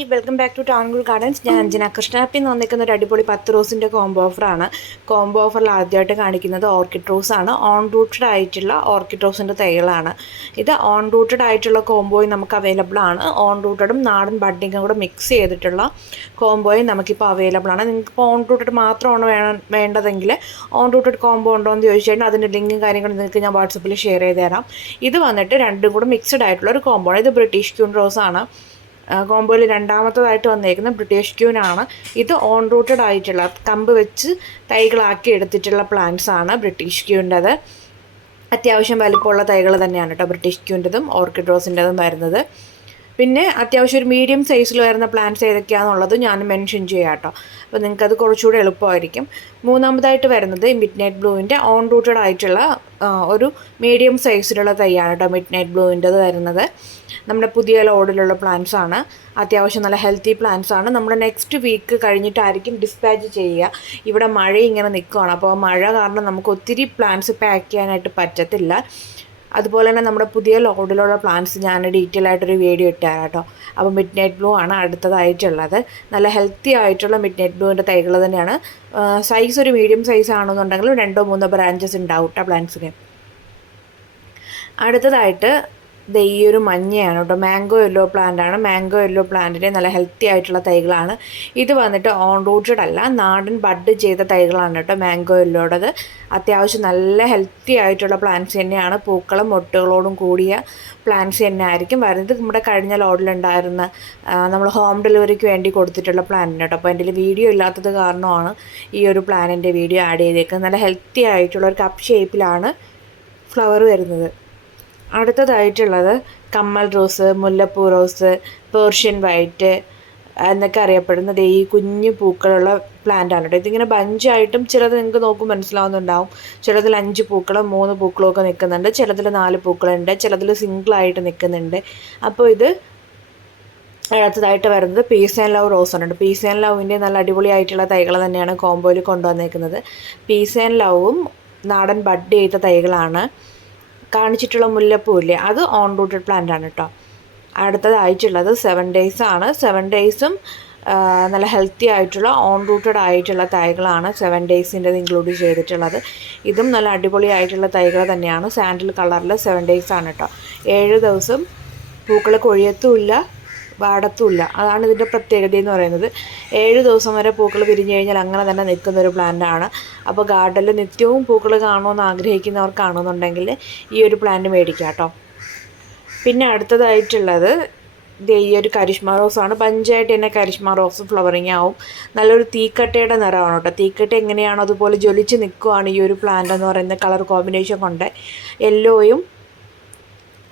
Hi, welcome back to Tangle Gardens. ഞാൻ അഞ്ജന. കൃഷ്ണാപ്പിൽ നിന്ന് വന്നിരിക്കുന്ന ഒരു അടിപൊളി 10 റോസിൻ്റെ കോംബോ ഓഫറാണ്. കോംബോ ഓഫറിൽ ആദ്യമായിട്ട് കാണിക്കുന്നത് ഓർക്കിഡ് റോസാണ്. ഓൺ റൂട്ടഡ് ആയിട്ടുള്ള ഓർക്കിഡ് റോസിൻ്റെ തൈകളാണ്. ഇത് ഓൺ റൂട്ടഡ് ആയിട്ടുള്ള കോംബോയും നമുക്ക് അവൈലബിൾ ആണ്. ഓൺ റൂട്ടഡും നാടൻ ബഡ്ഡിങ്ങും കൂടെ മിക്സ് ചെയ്തിട്ടുള്ള കോംബോയും നമുക്കിപ്പോൾ അവൈലബിൾ ആണ്. നിങ്ങൾക്കിപ്പോൾ ഓൺ റൂട്ടഡ് മാത്രമാണ് വേണ്ടതെങ്കിൽ ഓൺ റൂട്ടഡ് കോംബോ ഉണ്ടോ എന്ന് ചോദിച്ചു കഴിഞ്ഞാൽ അതിൻ്റെ ലിങ്കും കാര്യങ്ങളും നിങ്ങൾക്ക് ഞാൻ വാട്സപ്പിൽ ഷെയർ ചെയ്ത് തരാം. ഇത് വന്നിട്ട് രണ്ടും കൂടെ മിക്സ്ഡ് ആയിട്ടുള്ള ഒരു കോംബോ ആണ്. ഇത് ബ്രിട്ടീഷ് ക്യൂൺ റോസാണ്. കോംബോയിൽ രണ്ടാമത്തതായിട്ട് വന്നേക്കുന്ന ബ്രിട്ടീഷ് ക്യൂനാണ്. ഇത് ഓൺ റൂട്ടഡ് ആയിട്ടുള്ള കമ്പ് വെച്ച് തൈകളാക്കി എടുത്തിട്ടുള്ള പ്ലാന്റ്സ് ആണ് ബ്രിട്ടീഷ് ക്യൂൻ്റെത്. അത്യാവശ്യം വലിപ്പമുള്ള തൈകൾ തന്നെയാണ് കേട്ടോ ബ്രിട്ടീഷ് ക്യൂൻ്റെതും ഓർക്കിഡ് റോസിൻ്റെതും വരുന്നത്. പിന്നെ അത്യാവശ്യം ഒരു മീഡിയം സൈസിൽ വരുന്ന പ്ലാന്റ്സ് ഏതൊക്കെയാണെന്നുള്ളത് ഞാൻ മെൻഷൻ ചെയ്യാം കേട്ടോ. അപ്പോൾ നിങ്ങൾക്കത് കുറച്ചുകൂടി എളുപ്പമായിരിക്കും. മൂന്നാമതായിട്ട് വരുന്നത് മിഡ് നൈറ്റ് ബ്ലൂവിൻ്റെ ഓൺ റൂട്ടഡ് ആയിട്ടുള്ള ഒരു മീഡിയം സൈസിലുള്ള തൈയാണ് കേട്ടോ മിഡ് നൈറ്റ് ബ്ലൂവിൻ്റെത് വരുന്നത്. നമ്മുടെ പുതിയ ലോഡിലുള്ള പ്ലാന്റ്സ് ആണ്. അത്യാവശ്യം നല്ല ഹെൽത്തി പ്ലാന്റ്സ് ആണ്. നമ്മൾ നെക്സ്റ്റ് വീക്ക് കഴിഞ്ഞിട്ടായിരിക്കും ഡിസ്പാച്ച് ചെയ്യുക. ഇവിടെ മഴ ഇങ്ങനെ നിൽക്കുകയാണ്. അപ്പോൾ മഴ കാരണം നമുക്ക് ഒത്തിരി പ്ലാന്റ്സ് പാക്ക് ചെയ്യാനായിട്ട് പറ്റത്തില്ല. അതുപോലെ തന്നെ നമ്മുടെ പുതിയ ലോഡിലുള്ള പ്ലാന്റ്സ് ഞാൻ ഡീറ്റെയിൽ ആയിട്ടൊരു വീഡിയോ ഇട്ടുതരാം കേട്ടോ. അപ്പോൾ മിഡ് നൈറ്റ് ബ്ലൂ ആണ് അടുത്തതായിട്ടുള്ളത്. നല്ല ഹെൽത്തി ആയിട്ടുള്ള മിഡ് നൈറ്റ് ബ്ലൂവിൻ്റെ തൈകൾ തന്നെയാണ്. സൈസ് ഒരു മീഡിയം സൈസ് ആണെന്നുണ്ടെങ്കിൽ 2-3 ബ്രാഞ്ചസ് ഉണ്ടാവും കേട്ടോ പ്ലാന്റ്സിന്. അടുത്തതായിട്ട് ഈ ഒരു മഞ്ഞയാണ് കേട്ടോ. മാംഗോ യെല്ലോ പ്ലാന്റ് ആണ്. മാംഗോ യെല്ലോ പ്ലാന്റിൻ്റെ നല്ല ഹെൽത്തി ആയിട്ടുള്ള തൈകളാണ്. ഇത് വന്നിട്ട് ഓൺ റൂട്ടഡ് അല്ല, നാടൻ ബഡ് ചെയ്ത തൈകളാണ് കേട്ടോ മാംഗോ യെല്ലോടത്. അത്യാവശ്യം നല്ല ഹെൽത്തി ആയിട്ടുള്ള പ്ലാന്റ്സ് തന്നെയാണ്. പൂക്കളും മൊട്ടുകളോടും കൂടിയ പ്ലാന്റ്സ് തന്നെ ആയിരിക്കും വരുന്നത്. നമ്മുടെ കഴിഞ്ഞ ലോഡിലുണ്ടായിരുന്ന നമ്മൾ ഹോം ഡെലിവറിക്ക് വേണ്ടി കൊടുത്തിട്ടുള്ള പ്ലാന്റ് കേട്ടോ. അപ്പോൾ എൻ്റെ വീഡിയോ ഇല്ലാത്തത് കാരണമാണ് ഈ ഒരു പ്ലാനിൻ്റെ വീഡിയോ ആഡ് ചെയ്തേക്കുന്നത്. നല്ല ഹെൽത്തി ആയിട്ടുള്ള ഒരു കപ്പ് ഷേപ്പിലാണ് ഫ്ലവർ വരുന്നത്. അടുത്തതായിട്ടുള്ളത് കമ്മൽ റോസ്, മുല്ലപ്പൂ റോസ്, പേർഷ്യൻ വൈറ്റ് എന്നൊക്കെ അറിയപ്പെടുന്നത് ഈ കുഞ്ഞു പൂക്കളുള്ള പ്ലാന്റാണ് കേട്ടോ. ഇതിങ്ങനെ ബഞ്ചായിട്ടും ചിലത് നിങ്ങൾക്ക് നോക്കുമ്പോൾ മനസ്സിലാവുന്നുണ്ടാവും. ചിലതിൽ 5 പൂക്കളും 3 പൂക്കളും ഒക്കെ നിൽക്കുന്നുണ്ട്. ചിലതിൽ 4 പൂക്കളുണ്ട്. ചിലതിൽ സിംഗിളായിട്ട് നിൽക്കുന്നുണ്ട്. അപ്പോൾ ഇത് അടുത്തതായിട്ട് വരുന്നത് പീസ് ആൻഡ് ലവ് റോസാണ്. പീസ് ആൻഡ് ലവിൻ്റെ നല്ല അടിപൊളിയായിട്ടുള്ള തൈകൾ തന്നെയാണ് കോംബോയിൽ കൊണ്ടുവന്നേക്കുന്നത്. പീസ് ആൻഡ് ലവും നാടൻ ബഡ് ചെയ്ത തൈകളാണ്. കാണിച്ചിട്ടുള്ള മുല്ലപ്പൂ ഇല്ലേ, അത് ഓൺ റൂട്ടഡ് പ്ലാന്റ് ആണ് കേട്ടോ. അടുത്തതായിട്ടുള്ളത് 7 ഡേയ്സ് ആണ്. 7 ഡേയ്സും നല്ല ഹെൽത്തി ആയിട്ടുള്ള ഓൺ റൂട്ടഡ് ആയിട്ടുള്ള തൈകളാണ് 7 ഡേയ്സിൻ്റെത് ഇൻക്ലൂഡ് ചെയ്തിട്ടുള്ളത്. ഇതും നല്ല അടിപൊളിയായിട്ടുള്ള തൈകൾ തന്നെയാണ്. സാൻഡിൽ കളറിൽ 7 ഡേയ്സ് ആണ് കേട്ടോ. 7 ദിവസം പൂക്കൾ കൊഴിയത്തുമില്ല, വാടത്തുമില്ല. അതാണ് ഇതിൻ്റെ പ്രത്യേകത എന്ന് പറയുന്നത്. 7 ദിവസം വരെ പൂക്കൾ വിരിഞ്ഞു കഴിഞ്ഞാൽ അങ്ങനെ തന്നെ നിൽക്കുന്നൊരു പ്ലാന്റാണ്. അപ്പോൾ ഗാർഡനിൽ നിത്യവും പൂക്കൾ കാണുമെന്ന് ആഗ്രഹിക്കുന്നവർക്കാണെന്നുണ്ടെങ്കിൽ ഈ ഒരു പ്ലാന്റ് മേടിക്കാം കേട്ടോ. പിന്നെ അടുത്തതായിട്ടുള്ളത് ഈ ഒരു കരിഷ്മ റോസാണ്. പഞ്ചായത്ത് തന്നെ കരിഷ്മ റോസ് ഫ്ലവറിങ് ആവും. നല്ലൊരു തീക്കട്ടയുടെ നിറമാണ് കേട്ടോ. തീക്കട്ട എങ്ങനെയാണോ അതുപോലെ ജ്വലിച്ച് നിൽക്കുകയാണ് ഈ ഒരു പ്ലാന്റ് എന്ന് പറയുന്ന കളർ കോമ്പിനേഷൻ കൊണ്ട്. യെല്ലോയും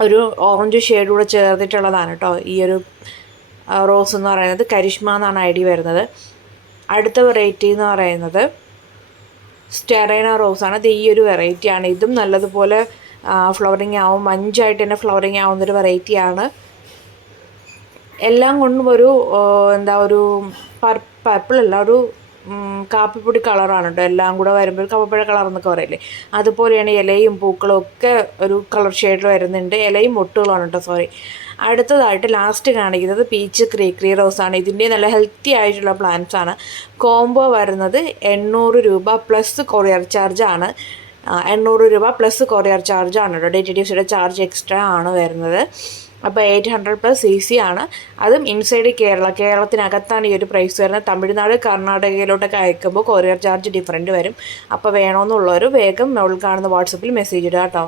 ഒരു ഓറഞ്ച് ഷെയ്ഡ് കൂടെ ചേർന്നിട്ടുള്ളതാണ് കേട്ടോ ഈ ഒരു റോസ് എന്ന് പറയുന്നത്. കരിഷ്മ എന്നാണ് ഐഡി വരുന്നത്. അടുത്ത വെറൈറ്റി എന്ന് പറയുന്നത് സ്റ്റെറൈന റോസാണ്. ഇത് ഈ ഒരു വെറൈറ്റിയാണ്. ഇതും നല്ലതുപോലെ ഫ്ലവറിങ് ആവും. മഞ്ചായിട്ട് തന്നെ ഫ്ലവറിങ് ആവുന്നൊരു വെറൈറ്റിയാണ്. എല്ലാം കൊണ്ടും ഒരു ഒരു പർപ്പിളല്ല, ഒരു കാപ്പിപ്പൊടി കളറാണ് കേട്ടോ. എല്ലാം കൂടെ വരുമ്പോൾ കപ്പപ്പഴ കളർ എന്നൊക്കെ പറയില്ലേ, അതുപോലെയാണ് ഇലയും പൂക്കളും ഒക്കെ ഒരു കളർ ഷെയ്ഡിൽ വരുന്നുണ്ട്. ഇലയും മൊട്ടുകളാണ് കേട്ടോ. അടുത്തതായിട്ട് ലാസ്റ്റ് കാണിക്കുന്നത് പീച്ച് ക്രീക്രി റോസാണ്. ഇതിൻ്റെ നല്ല ഹെൽത്തി ആയിട്ടുള്ള പ്ലാന്റ്സ് ആണ്. കോംബോ വരുന്നത് 800 രൂപ പ്ലസ് കൊറിയർ ചാർജ് ആണ്. 800 രൂപ പ്ലസ് കൊറിയർ ചാർജ് ആണ് കേട്ടോ. DTDCയുടെ ചാർജ് എക്സ്ട്രാ ആണ് വരുന്നത്. അപ്പോൾ 800+ CC ആണ്. അതും ഇൻസൈഡ് കേരളത്തിനകത്താണ് ഈ ഒരു പ്രൈസ് വരുന്നത്. തമിഴ്നാട് കർണാടകയിലോട്ടൊക്കെ അയക്കുമ്പോൾ കൊറിയർ ചാർജ് ഡിഫറൻറ്റ് വരും. അപ്പോൾ വേണമെന്നുള്ളവർ വേഗം മുകളിൽ കാണുന്ന വാട്സപ്പിൽ മെസ്സേജ് ഇടുക കേട്ടോ.